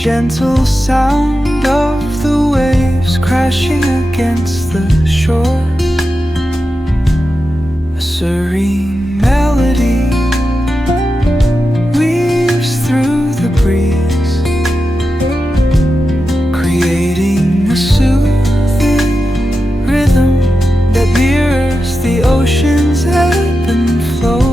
gentle sound of the waves crashing against the shore. A serene melody weaves through the breeze, creating a soothing rhythm that mirrors the ocean's ebb and flow.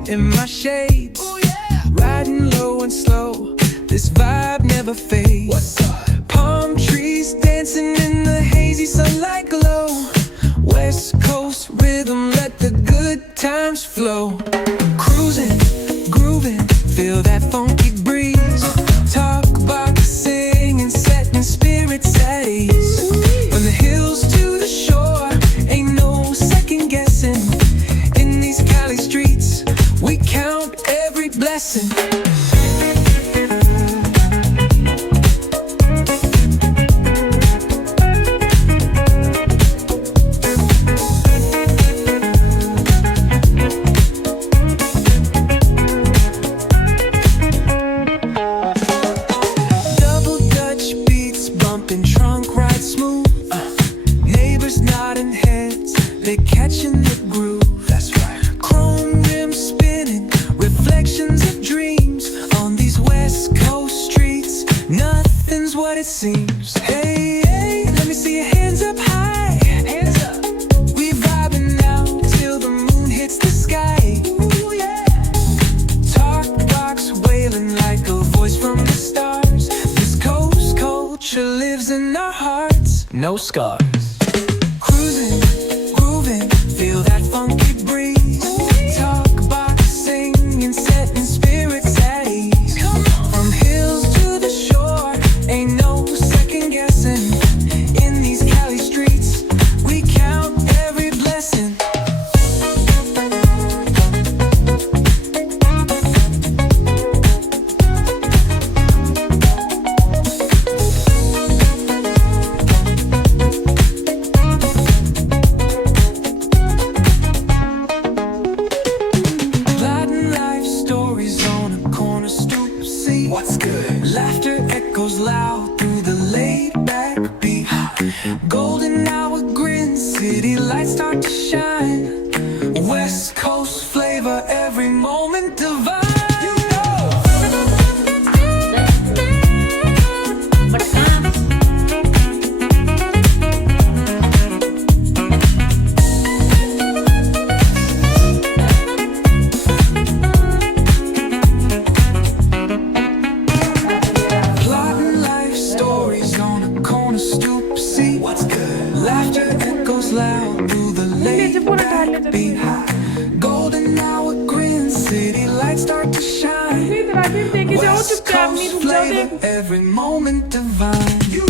sit in my shade. Riding low and slow, this vibe never fades. Palm trees dancing in the hazy sunlight glow. West Coast rhythm, let the good times flow. Cruising, grooving, feel that funky breeze. Talk about singing, setting spirits at ease. From the hills to the shore, ain't no second guessing. In these Cali streets, we count every blessing. Nodding heads, they catching the groove. That's right. Chrome rims spinning, reflections of dreams. On these West Coast streets, nothing's what it seems. Hey, hey, let me see your hands up high. Hands up. We vibing now till the moon hits the sky. Ooh, yeah. Talk box wailing like a voice from the stars. This coast culture lives in our hearts, no scars. Cruising, grooving, feel that funky breeze. Talk about singing, setting spirits at ease. From hills to the shore, ain't no second guessing. In these Cali streets, we count every blessing. What's good? Laughter echoes loud through the laid-back beat. Golden hour grin, city lights start to shine. West Coast flavor, every moment divine. You laughter echoes loud through the late-back beat. Golden hour grin, city lights start to shine. West Coast flavor, every moment divine. You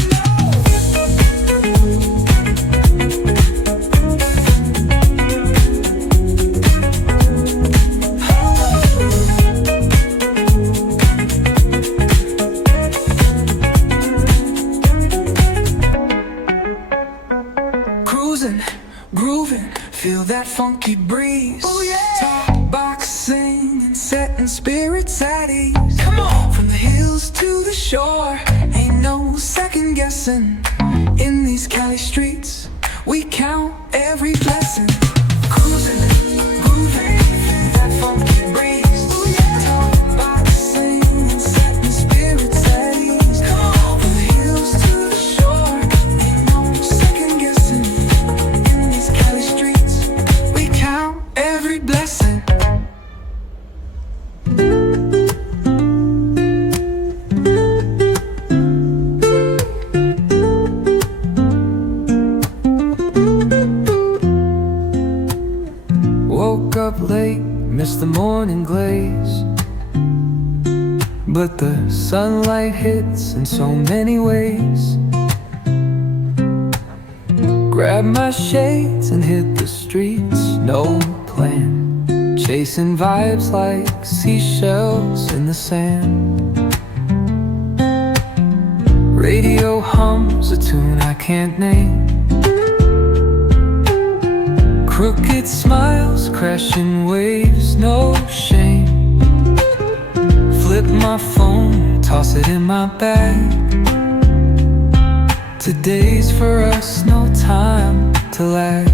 grooving, feel that funky breeze. Oh yeah. Talk boxing and setting spirits at ease. Come on. From the hills to the shore, ain't no second guessing. In these Cali streets, we count every blessing. Cruising, grooving, feel that funky breeze. Oh yeah. Talk boxing and setting spirits at ease. Come on. From the hills to the shore, ain't no second guessing. Every blessing. Woke up late, missed the morning glaze, but the sunlight hits in so many ways. Grabbed my shades and hit the streets, no plan, chasing vibes like seashells in the sand. Radio hums a tune I can't name. Crooked smiles, crashing waves, no shame. Flip my phone, toss it in my bag. Today's for us, no time to lag.